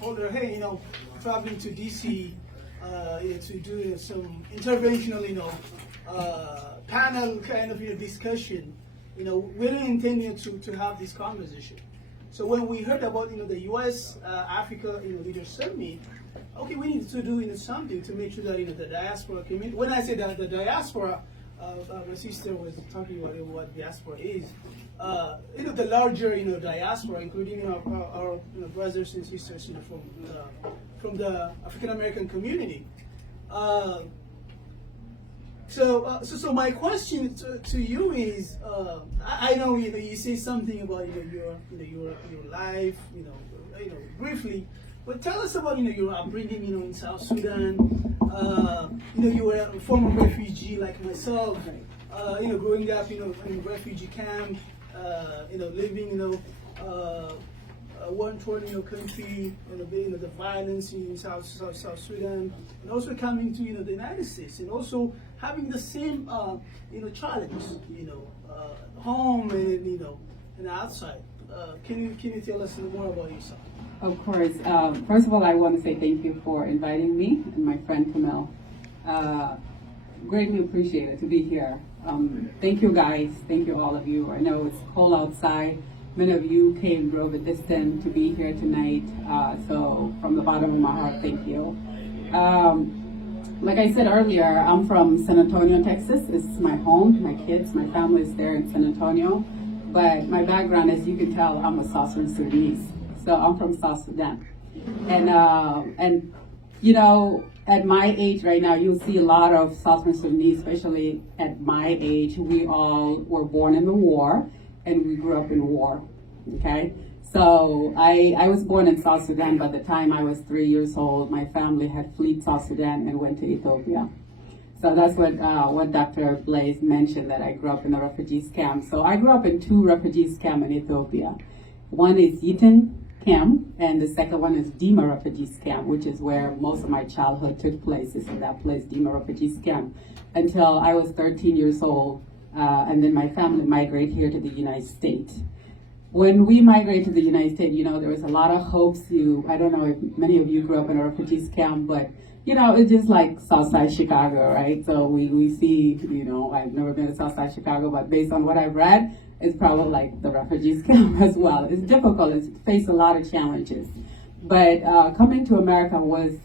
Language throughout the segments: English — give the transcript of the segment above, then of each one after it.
Told her, hey, traveling to DC to do some interventional, panel kind of discussion. We didn't intend to have this conversation. So when we heard about the U.S. Africa Leaders Summit, okay, we need to do something to make sure that the diaspora community. When I say that the diaspora, my sister was talking about what diaspora is. The larger diaspora, including our brothers and sisters from the African American community. So my question to you is, I know you say something about your life, briefly, but tell us about your upbringing, in South Sudan. You were a former refugee like myself. Growing up, in a refugee camp, living, war-torn, country, being the violence in South Sudan, and also coming to the United States, and also having the same challenges, home and outside. Can you tell us more about yourself? Of course. First of all, I want to say thank you for inviting me and my friend Camille. Greatly appreciated to be here. Thank you guys. Thank you all of you. I know it's cold outside. Many of you drove a distance to be here tonight. So from the bottom of my heart, thank you. Like I said earlier, I'm from San Antonio, Texas. It's my home. My kids, my family is there in San Antonio. But my background, as you can tell, I'm a South Sudanese. So I'm from South Sudan. And at my age right now, you'll see a lot of South Sudanese, especially at my age. We all were born in the war, and we grew up in war, okay? So I was born in South Sudan. By the time I was 3 years old, my family had fled South Sudan and went to Ethiopia. So that's what Dr. Blaze mentioned, that I grew up in a refugees camp. So I grew up in 2 refugees camps in Ethiopia. One is Yitin camp, and the second one is Dima refugees camp, which is where most of my childhood took place, is in that place, Dima refugees camp, until I was 13 years old. And then my family migrated here to the United States. When we migrated to the United States, there was a lot of hopes. I don't know if many of you grew up in a refugees camp, but it's just like Southside Chicago, right? So we see, I've never been to Southside Chicago, but based on what I've read, it's probably like the refugees camp as well. It's difficult. It's faced a lot of challenges. But coming to America was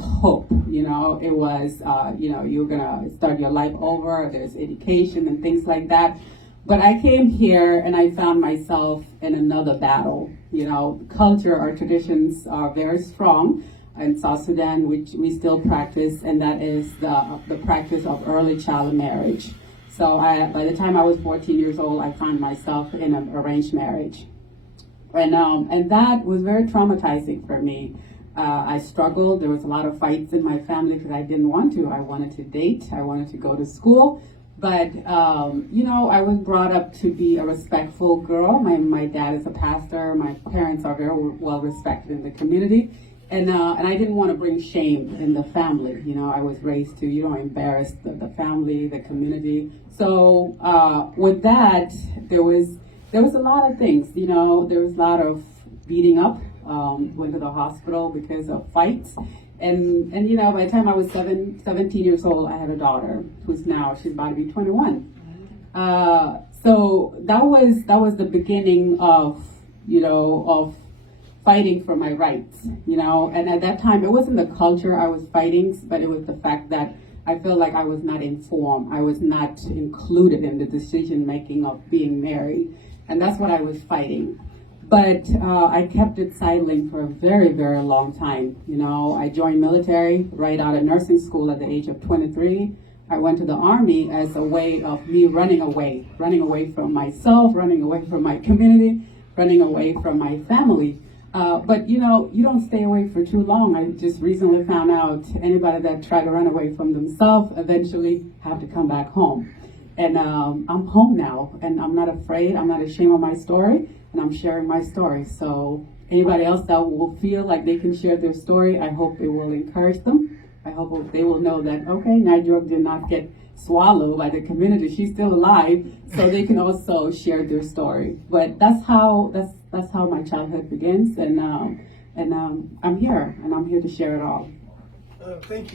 hope. It was, you're going to start your life over. There's education and things like that. But I came here and I found myself in another battle. Culture, our traditions are very strong in South Sudan, which we still practice, and that is the practice of early child marriage. So by the time I was 14 years old, I found myself in an arranged marriage. And that was very traumatizing for me. I struggled. There was a lot of fights in my family because I didn't want to. I wanted to date. I wanted to go to school. But, I was brought up to be a respectful girl. My dad is a pastor. My parents are very well respected in the community. And I didn't want to bring shame in the family. I was raised to, embarrass the family, the community. So with that, there was a lot of things. There was a lot of beating up. Went to the hospital because of fights. And by the time I was 17 years old, I had a daughter she's about to be 21. So that was the beginning of fighting for my rights, and at that time it wasn't the culture I was fighting, but it was the fact that I felt like I was not informed. I was not included in the decision making of being married, and that's what I was fighting. But I kept it silent for a very, very long time. I joined military right out of nursing school at the age of 23. I went to the Army as a way of me running away from myself, running away from my community, running away from my family. But you don't stay away for too long. I just recently found out anybody that try to run away from themselves eventually have to come back home. And I'm home now, and I'm not afraid. I'm not ashamed of my story, and I'm sharing my story. So anybody else that will feel like they can share their story, I hope it will encourage them. I hope they will know that, okay, Nigel did not get swallowed by the community. She's still alive, so they can also share their story. But that's how my childhood begins, and And I'm here to share it all. Thank you.